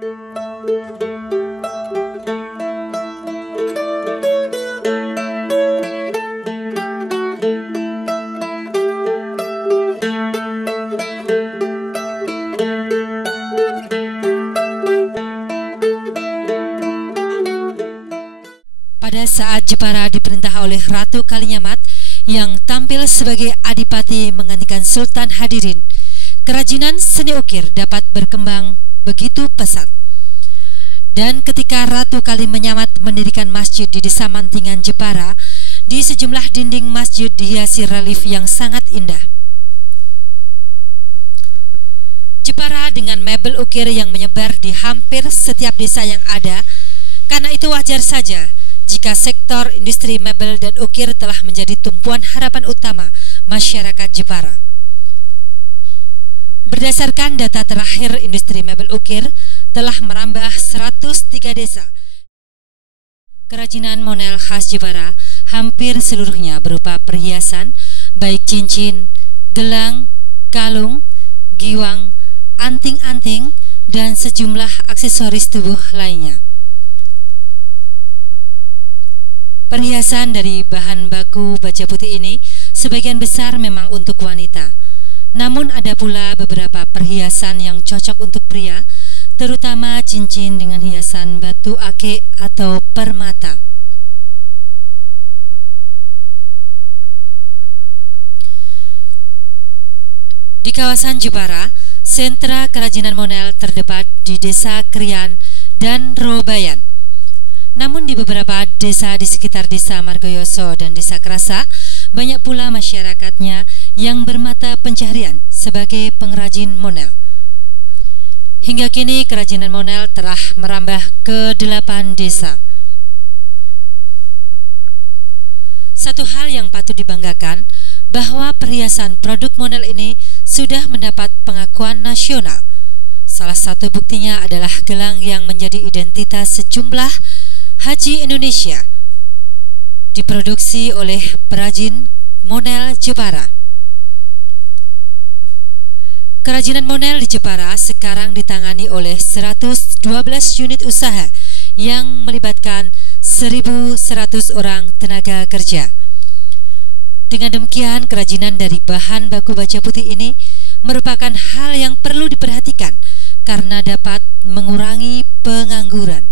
Pada saat Jepara diperintah oleh Ratu Kalinyamat yang tampil sebagai adipati menggantikan Sultan Hadirin, kerajinan seni ukir dapat berkembang begitu pesat. Dan ketika Ratu Kalinyamat mendirikan masjid di desa Mantingan, Jepara, di sejumlah dinding masjid dihiasi relief yang sangat indah. Jepara dengan mebel ukir yang menyebar di hampir setiap desa yang ada, karena itu wajar saja jika sektor industri mebel dan ukir telah menjadi tumpuan harapan utama masyarakat Jepara. Berdasarkan data terakhir, industri mebel ukir telah merambah 103 desa. Kerajinan monel khas Jepara hampir seluruhnya berupa perhiasan, baik cincin, gelang, kalung, giwang, anting-anting, dan sejumlah aksesoris tubuh lainnya. Perhiasan dari bahan baku baja putih ini sebagian besar memang untuk wanita. Namun ada pula beberapa perhiasan yang cocok untuk pria, terutama cincin dengan hiasan batu ake atau permata. Di kawasan Jepara, sentra kerajinan monel terdapat di Desa Krian dan Robayan. Namun di beberapa desa di sekitar Desa Margoyoso dan Desa Kerasa, banyak pula masyarakatnya yang bermata pencaharian sebagai pengrajin monel. Hingga kini kerajinan monel telah merambah ke 8 desa. Satu hal yang patut dibanggakan, bahwa perhiasan produk monel ini sudah mendapat pengakuan nasional. Salah satu buktinya adalah gelang yang menjadi identitas sejumlah haji Indonesia, diproduksi oleh perajin monel Jepara. Kerajinan monel di Jepara sekarang ditangani oleh 112 unit usaha yang melibatkan 1.100 orang tenaga kerja. Dengan demikian, kerajinan dari bahan baku baja putih ini merupakan hal yang perlu diperhatikan karena dapat mengurangi pengangguran.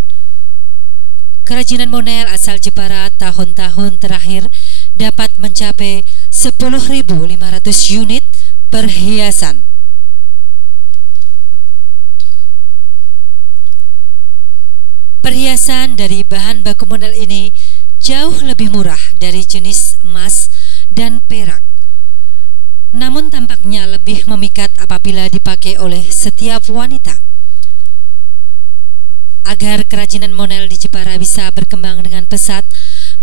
Kerajinan monel asal Jepara tahun-tahun terakhir dapat mencapai 10.500 unit perhiasan. Perhiasan dari bahan baku monel ini jauh lebih murah dari jenis emas dan perak, namun tampaknya lebih memikat apabila dipakai oleh setiap wanita. Agar kerajinan monel di Jepara bisa berkembang dengan pesat,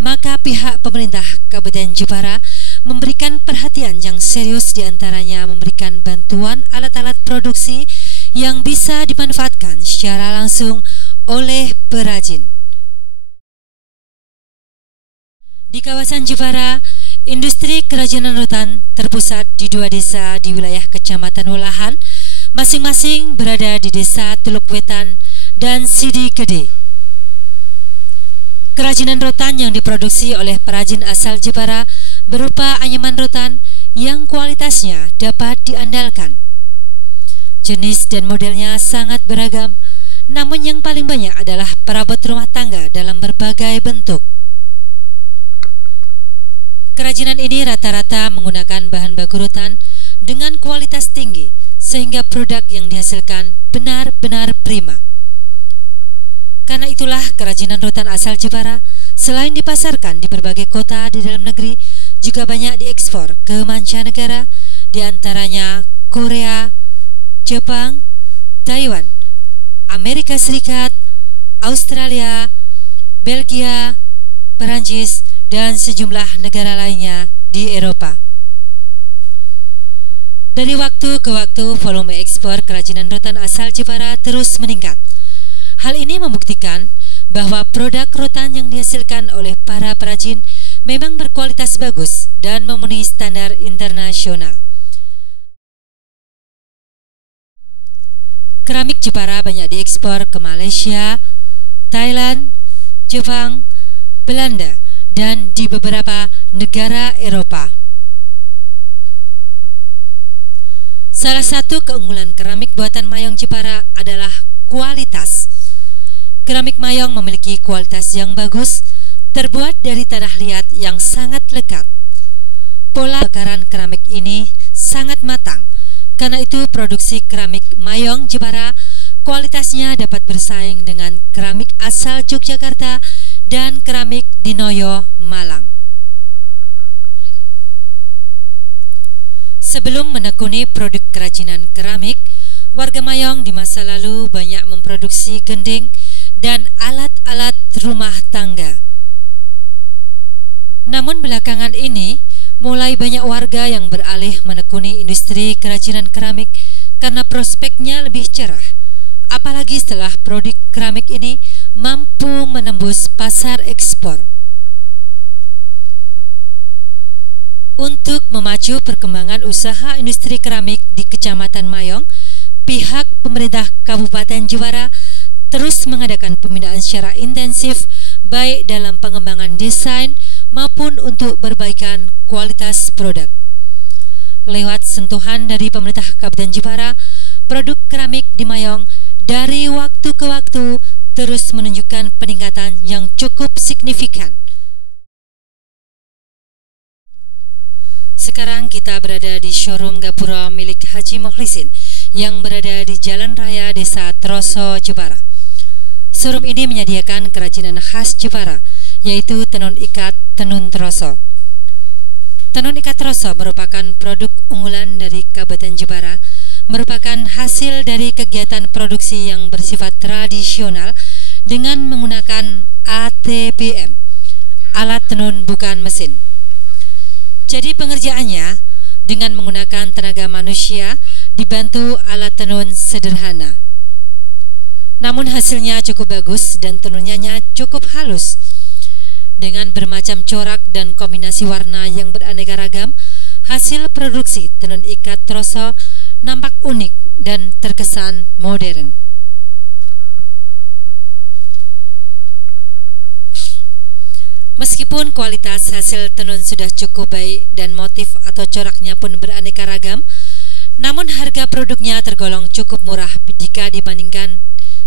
maka pihak pemerintah Kabupaten Jepara memberikan perhatian yang serius, diantaranya memberikan bantuan alat-alat produksi yang bisa dimanfaatkan secara langsung oleh perajin. Di kawasan Jepara, industri kerajinan rotan terpusat di 2 desa di wilayah Kecamatan Wolahan, masing-masing berada di Desa Teluk Wetan dan Sidi Gede. Kerajinan rotan yang diproduksi oleh perajin asal Jepara berupa anyaman rotan yang kualitasnya dapat diandalkan. Jenis dan modelnya sangat beragam, namun yang paling banyak adalah perabot rumah tangga dalam berbagai bentuk. Kerajinan ini rata-rata menggunakan bahan baku rotan dengan kualitas tinggi, sehingga produk yang dihasilkan benar-benar prima. Karena itulah kerajinan rotan asal Jepara selain dipasarkan di berbagai kota di dalam negeri, juga banyak diekspor ke mancanegara, diantaranya Korea, Jepang, Taiwan, Amerika Serikat, Australia, Belgia, Perancis, dan sejumlah negara lainnya di Eropa. Dari waktu ke waktu, volume ekspor kerajinan rotan asal Jepara terus meningkat. Hal ini membuktikan bahwa produk rotan yang dihasilkan oleh para perajin memang berkualitas bagus dan memenuhi standar internasional. Keramik Jepara banyak diekspor ke Malaysia, Thailand, Jepang, Belanda, dan di beberapa negara Eropa. Salah satu keunggulan keramik buatan Mayong Jepara adalah kualitas. Keramik Mayong memiliki kualitas yang bagus, terbuat dari tanah liat yang sangat lekat. Pola bakaran keramik ini sangat matang. Karena itu produksi keramik Mayong Jepara kualitasnya dapat bersaing dengan keramik asal Yogyakarta dan keramik Dinoyo, Malang. Sebelum menekuni produk kerajinan keramik, warga Mayong di masa lalu banyak memproduksi gending dan alat-alat rumah tangga. Namun belakangan ini, mulai banyak warga yang beralih menekuni industri kerajinan keramik karena prospeknya lebih cerah. Apalagi setelah produk keramik ini mampu menembus pasar ekspor. Untuk memacu perkembangan usaha industri keramik di Kecamatan Mayong, pihak pemerintah Kabupaten Jepara terus mengadakan pembinaan secara intensif baik dalam pengembangan desain maupun untuk perbaikan kualitas produk. Lewat sentuhan dari pemerintah Kabupaten Jepara, produk keramik di Mayong dari waktu ke waktu terus menunjukkan peningkatan yang cukup signifikan. Sekarang kita berada di showroom gapura milik Haji Mukhlisin yang berada di Jalan Raya Desa Troso, Jepara. Showroom ini menyediakan kerajinan khas Jepara, yaitu tenun ikat tenun troso. Tenun ikat troso merupakan produk unggulan dari Kabupaten Jepara, merupakan hasil dari kegiatan produksi yang bersifat tradisional dengan menggunakan ATBM, alat tenun bukan mesin. Jadi pengerjaannya dengan menggunakan tenaga manusia dibantu alat tenun sederhana. Namun hasilnya cukup bagus dan tenunannya cukup halus. Dengan bermacam corak dan kombinasi warna yang beraneka ragam, hasil produksi tenun ikat troso nampak unik dan terkesan modern. Meskipun kualitas hasil tenun sudah cukup baik dan motif atau coraknya pun beraneka ragam, namun harga produknya tergolong cukup murah jika dibandingkan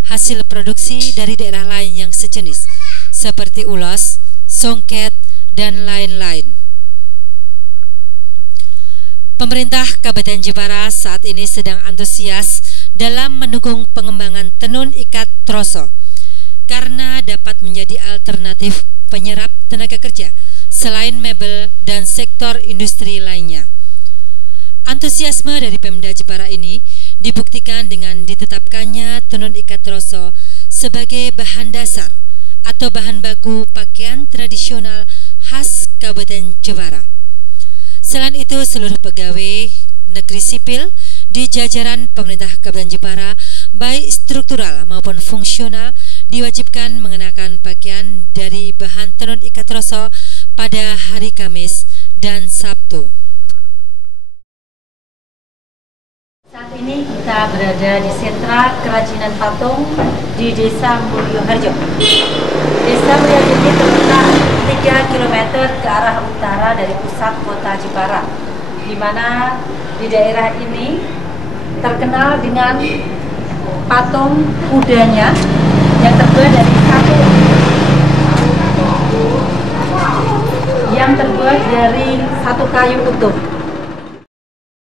hasil produksi dari daerah lain yang sejenis, seperti ulos, songket, dan lain-lain. Pemerintah Kabupaten Jepara saat ini sedang antusias dalam mendukung pengembangan tenun ikat troso, karena dapat menjadi alternatif penyerap tenaga kerja selain mebel dan sektor industri lainnya. Antusiasme dari Pemda Jepara ini dibuktikan dengan ditetapkannya tenun ikat troso sebagai bahan dasar atau bahan baku pakaian tradisional khas Kabupaten Jepara. Selain itu, seluruh pegawai negeri sipil di jajaran pemerintah Kabupaten Jepara, baik struktural maupun fungsional, diwajibkan mengenakan pakaian dari bahan tenun ikat troso pada hari Kamis dan Sabtu. Saat ini kita berada di sentra kerajinan patung di Desa Mulyoharjo. Desa Mulyoharjo ini terletak 3 km ke arah utara dari pusat kota Jepara, di mana di daerah ini terkenal dengan patung kudanya yang terbuat dari satu kayu utuh.